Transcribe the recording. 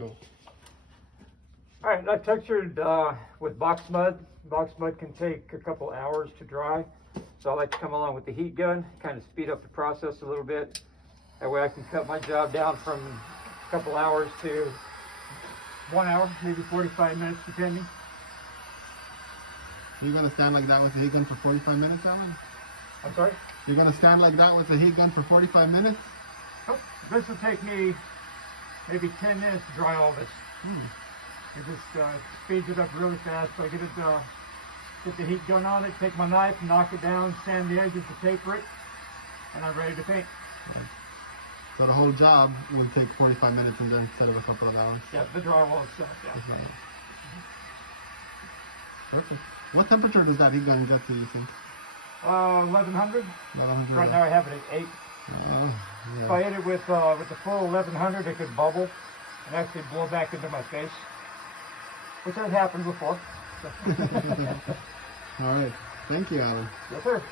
Go. All right, I've textured with box mud. Box mud can take a couple hours to dry, so I like to come along with the heat gun, kind of speed up the process a little bit. That way I can cut my job down from a couple hours to 1 hour, maybe 45 minutes depending. You're gonna stand like that with the heat gun for 45 minutes, Alan? I'm sorry? You're gonna stand like that with the heat gun for 45 minutes? Oh, this will take me maybe 10 minutes to dry all this. It just speeds it up really fast. So I get the heat gun on it, take my knife, knock it down, sand the edges to taper it, and I'm ready to paint. Right. So the whole job will take 45 minutes and then instead of a couple of hours. Yeah, the drywall itself, yeah. Perfect. What temperature does that heat gun get to, you think? 1100. 1100. Right now I have it at 8. Yeah. If I hit it with the full 1100, it could bubble and actually blow back into my face, which has happened before. All right. Thank you, Alan. Yes, sir.